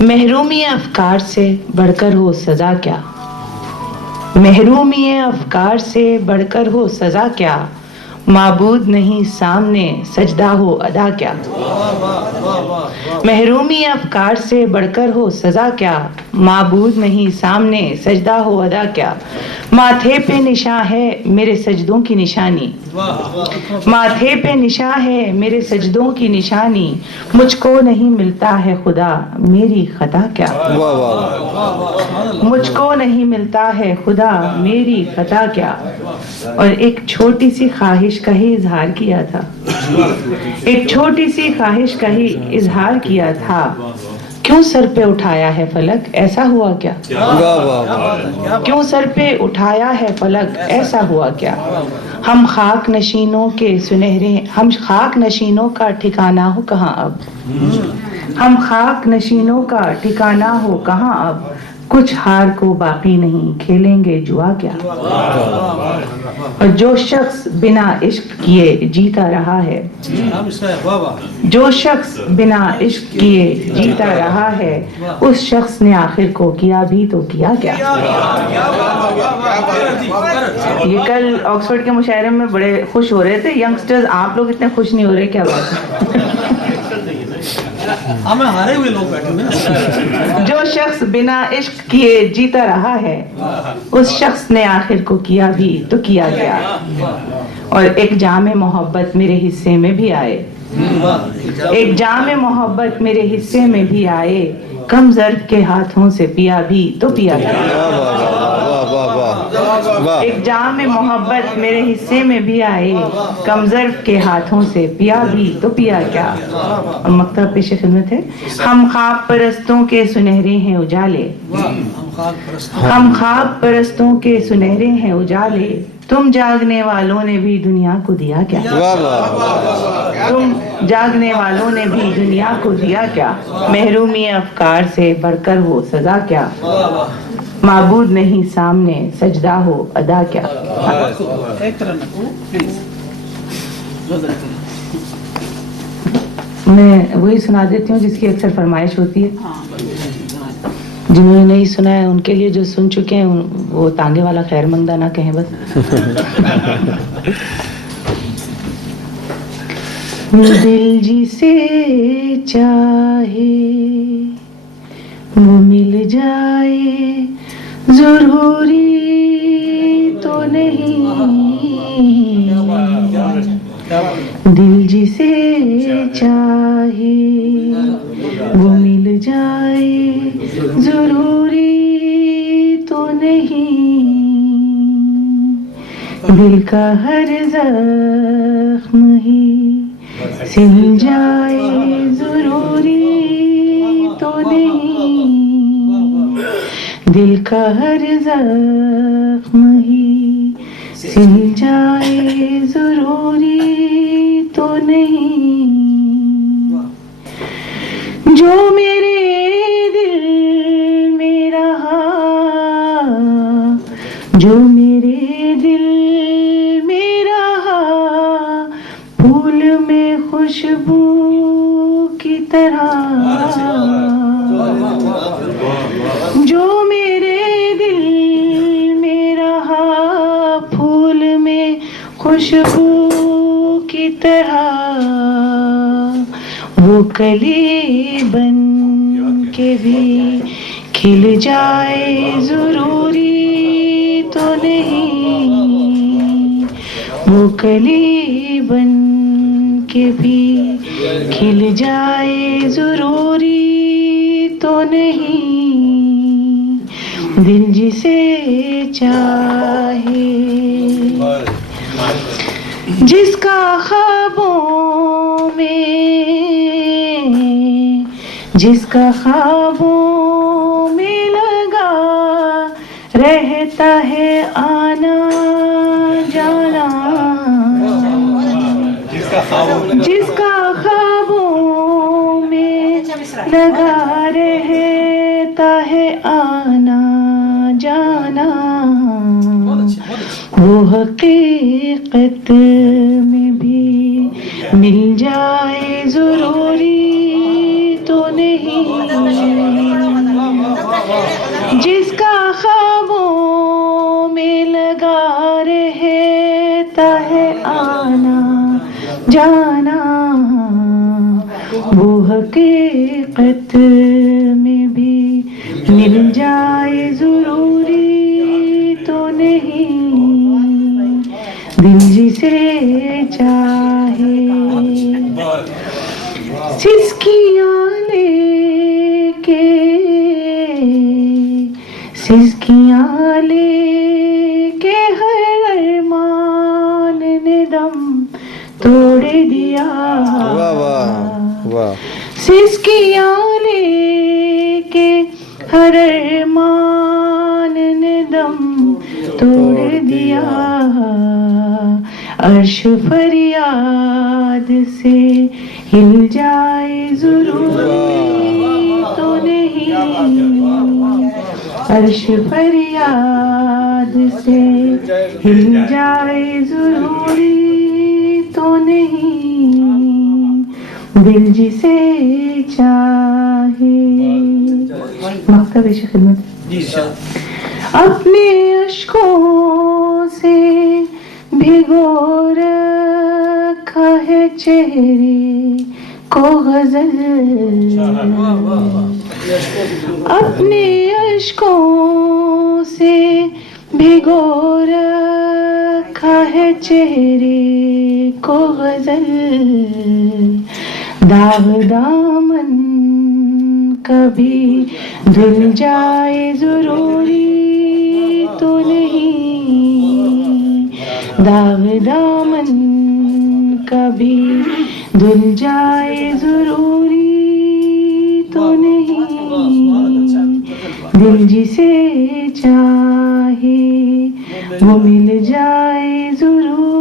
محرومی افکار سے بڑھ کر ہو سزا کیا، محرومی افکار سے بڑھ کر ہو سزا کیا، معبود نہیں سامنے سجدہ ہو ادا کیا، محرومی افکار سے بڑھ کر ہو سزا کیا، معبود نہیں سامنے سجدہ ہو ادا کیا، ماتھے پہ نشاں ہے میرے سجدوں کی نشانی، ماتھے پہ نشاں ہے میرے سجدوں کی نشانی، مجھ کو نہیں ملتا ہے خدا میری خطا کیا، مجھ کو نہیں ملتا ہے خدا میری خطا کیا۔ اور ایک چھوٹی سی خواہش کا ہی اظہار کیا تھا، ایک چھوٹی سی خواہش کا ہی اظہار کیا تھا، کیوں سر پہ اٹھایا ہے فلک ایسا ہوا کیا، کیوں سر پہ اٹھایا ہے فلک ایسا ہوا کیا، ہم خاک نشینوں کے سنہرے، ہم خاک نشینوں کا ٹھکانہ ہو کہاں اب، ہم خاک نشینوں کا ٹھکانہ ہو کہاں اب، کچھ ہار کو باقی نہیں کھیلیں گے جوا کیا، اور جو شخص بنا عشق کیے جیتا رہا ہے، جو شخص بنا عشق کیے جیتا رہا ہے، اس شخص نے آخر کو کیا بھی تو کیا کیا۔ یہ کل آکسفورڈ کے مشاعرے میں بڑے خوش ہو رہے تھے ینگسٹرز، آپ لوگ اتنے خوش نہیں ہو رہے، کیا بات ہے؟ ہمیں ہارے ہوئے لوگ بیٹھے ہیں۔ جو شخص بنا عشق کیے جیتا رہا ہے، اس شخص نے آخر کو کیا بھی تو کیا گیا، اور ایک جام محبت میرے حصے میں بھی آئے، ایک جام محبت میرے حصے میں بھی آئے، کم ظرف کے ہاتھوں سے پیا بھی تو پیا گیا، ایک جام محبت میرے حصے میں بھی آئے، کم ظرف کے ہاتھوں سے پیا بھی تو پیا کیا۔ اور مکتب پیش خدمت ہے، ہم خواب پرستوں کے سنہرے ہیں اجالے، ہم خواب پرستوں کے سنہرے ہیں اجالے، تم جاگنے والوں نے بھی دنیا کو دیا کیا، تم جاگنے والوں نے بھی دنیا کو دیا کیا، محرومی افکار سے بڑھ کر ہو سزا کیا، معبود نہیں سامنے سجدہ ہو ادا کیا۔ میں وہی سنا دیتی ہوں جس کی اکثر فرمائش ہوتی ہے، جنہوں نے نہیں سنا ہے ان کے لیے، جو سن چکے ہیں وہ تانگے والا خیر مندہ نہ کہیں بس۔ دل جسے چاہے وہ مل جائے، ضروری تو نہیں، دل جسے چاہے وہ مل جائے، ضروری تو نہیں، دل کا ہر زخم ہی سل جائے، ضروری تو نہیں، دل کا ہر زخم ہی سل جائے، ضروری تو نہیں، جو میرے دل میں رہا، جو میرے دل میں رہا، پھول میں خوشبو کی طرح، جو میرے دل میں رہا، پھول میں خوشبو کی طرح، وہ کلی بن کے بھی کھل جائے، ضروری تو نہیں، وہ کلی بن کے بھی کھل جائے، ضروری تو نہیں، دل جسے چاہے، جس کا خوابوں میں، جس کا خوابوں میں لگا رہتا ہے آنا جانا، جس کا خوابوں میں لگا رہتا ہے آنا جانا، وہ حقیقت میں بھی مل جائے، ضروری تو نہیں، وہ حقیقت میں بھی مل جائے ضروری تو نہیں، دل جسے چاہے سسکیاں لے کے، سسکیاں لے کے ہر ارمان نے دم توڑ دیا، واہ واہ واہ، سسکیاں لے کے ہر ارمان نے دم توڑ دیا، عرش فریاد سے ہل جائے ضروری تو نہیں، عرش فریاد سے ہل جائے ضروری تو نہیں، دل جسے چاہے. مکتب عشق خدمت. اپنے اشکوں سے بھگو رکھا ہے چہرے کو غزل، اپنے اشکوں سے بھگو رکھا ہے چہرے کو غزل، داغ دامن کبھی دھل جائے ضروری تو نہیں، داغ دامن کبھی دھل جائے ضروری تو نہیں، دل جسے چاہے وہ مل جائے ضروری